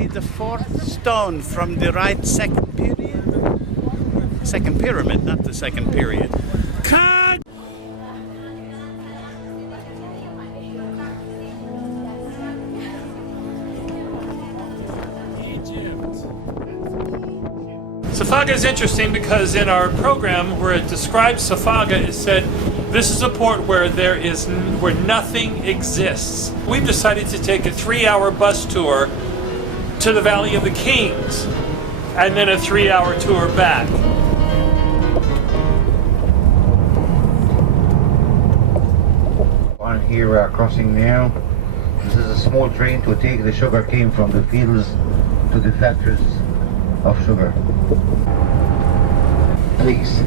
see the fourth stone from the right second period? Second pyramid, not the second period. Cut! Safaga is interesting because in our program where it describes Safaga, it said this is a port where where nothing exists. We've decided to take a 3-hour bus tour to the Valley of the Kings and then a 3-hour tour back. On here crossing now, this is a small train to take the sugar cane from the fields to the factories of sugar. Please,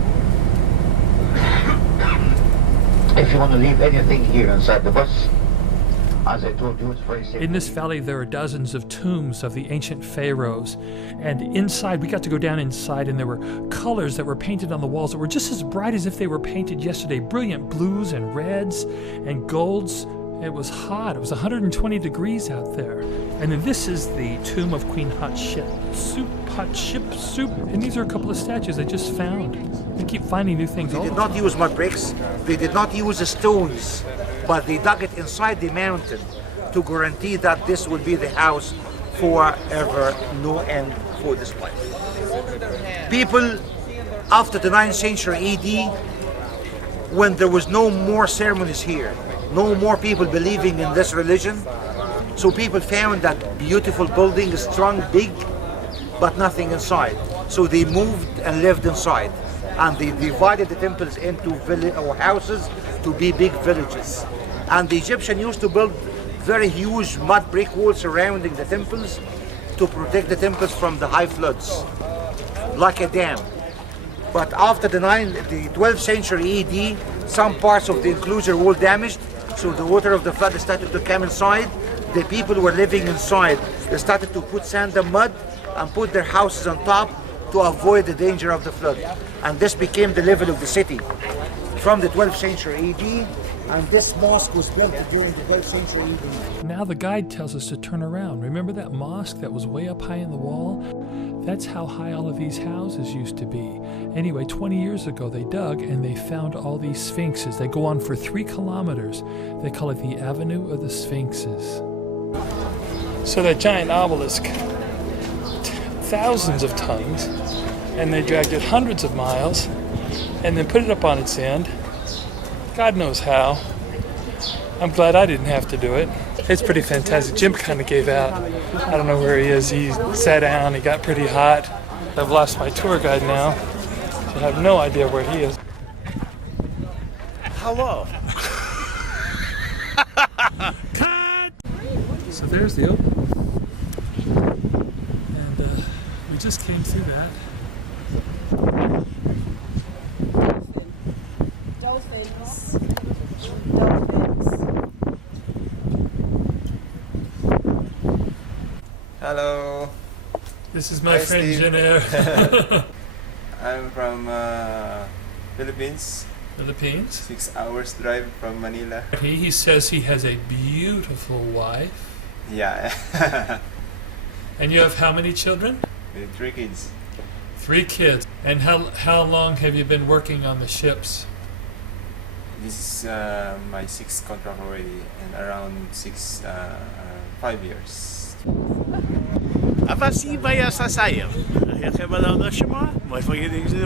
if you want to leave anything here inside the bus, as I told you, it's very safe. In this valley there are dozens of tombs of the ancient pharaohs, and inside, we got to go down inside, and there were colors that were painted on the walls that were just as bright as if they were painted yesterday. Brilliant blues and reds and golds. It was hot. It was 120 degrees out there. And then this is the tomb of Queen Hatshepsut. And these are a couple of statues I just found. They keep finding new things. They did not use mud bricks. They did not use the stones, but they dug it inside the mountain to guarantee that this will be the house forever, no end for this place. People after the 9th century AD, when there was no more ceremonies here, no more people believing in this religion, so people found that beautiful building, strong, big, but nothing inside. So they moved and lived inside, and they divided the temples into houses to be big villages. And the Egyptians used to build very huge mud brick walls surrounding the temples to protect the temples from the high floods, like a dam. But after the 12th century AD, some parts of the enclosure wall damaged, so the water of the flood started to come inside. The people who were living inside, they started to put sand and mud and put their houses on top to avoid the danger of the flood. And this became the level of the city from the 12th century AD, and this mosque was built during the 12th century AD. Now the guide tells us to turn around. Remember that mosque that was way up high in the wall? That's how high all of these houses used to be. Anyway, 20 years ago they dug and they found all these sphinxes. They go on for 3 kilometers. They call it the Avenue of the Sphinxes. So that giant obelisk, thousands of tons, and they dragged it hundreds of miles and then put it up on its end. God knows how. I'm glad I didn't have to do it. It's pretty fantastic. Jim kind of gave out. I don't know where he is. He sat down. He got pretty hot. I've lost my tour guide now. I have no idea where he is. Hello. Cut! So there's the open. And we just came through that. Dolphins. Hello. This is my friend Jenner. I'm from Philippines. Philippines. 6 hours drive from Manila. He says he has a beautiful wife. Yeah. And you have how many children? With 3 kids. 3 kids. And how long have you been working on the ships? This is my 6th contract already, and around 5 years. Avasibaya Sasayev.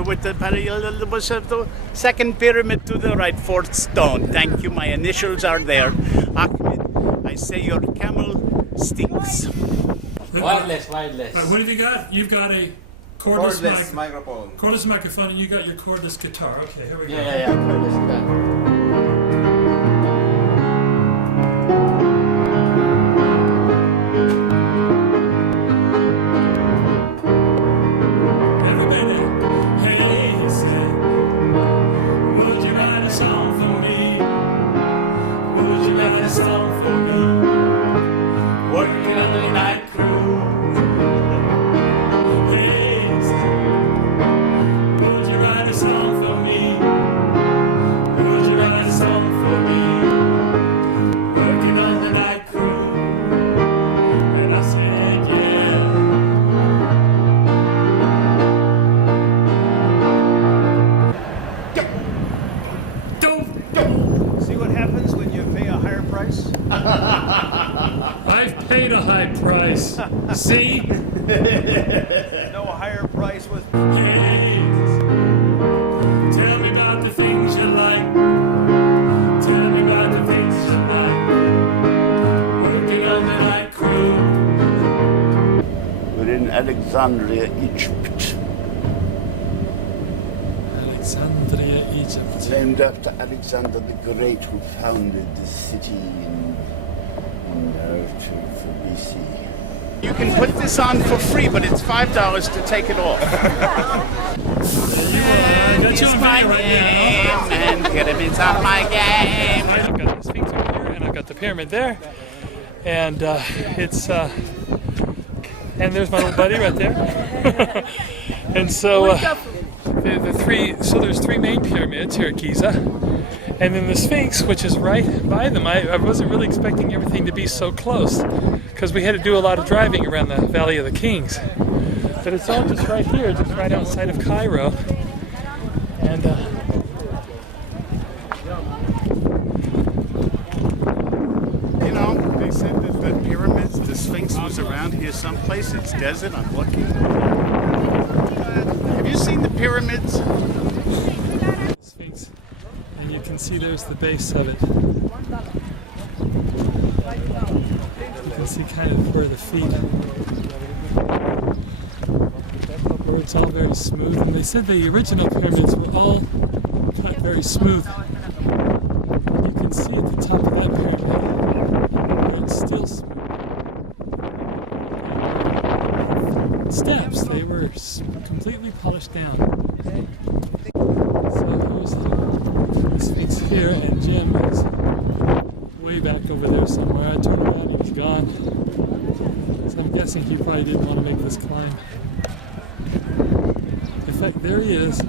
With the parallel second pyramid to the right, 4th stone. Thank you. My initials are there. Ahmed, I say your camel stinks. Wireless. What have you got? You've got a cordless microphone. Cordless microphone, and you got your cordless guitar. Okay, here we go. Yeah, cordless guitar. Would you paid a high price. See? No higher price was. Hey, tell me about the things you like. Tell me about the things you like. Working on the night crew. We're in Alexandria, Egypt, Alexandria, Egypt. named after Alexander the Great, who founded the city in 12 BC. You can put this on for free, but it's $5 to take it off. That's your my video right now. name, and pyramids are my game. I've got the Sphinx over here, and I've got the pyramid there, and and there's my little buddy right there. And so there's three main pyramids here at Giza, and then the Sphinx, which is right by them. I wasn't really expecting everything to be so close, because we had to do a lot of driving around the Valley of the Kings. But it's all just right here, just right outside of Cairo. And You know, they said that the pyramids, the Sphinx was around here someplace. It's desert. I'm looking. Have you seen the pyramids? Sphinx, and you can see there's the base of it. You can see kind of where the feet, where it's all very smooth. And they said the original pyramids were all cut very smooth. You can see at the top of that pyramid where it's still smooth. Steps, they were completely polished down. So here's the Sphinx here, and Jim is way back over there somewhere. I turned around, he was gone. So I'm guessing he probably didn't want to make this climb. In fact, there he is.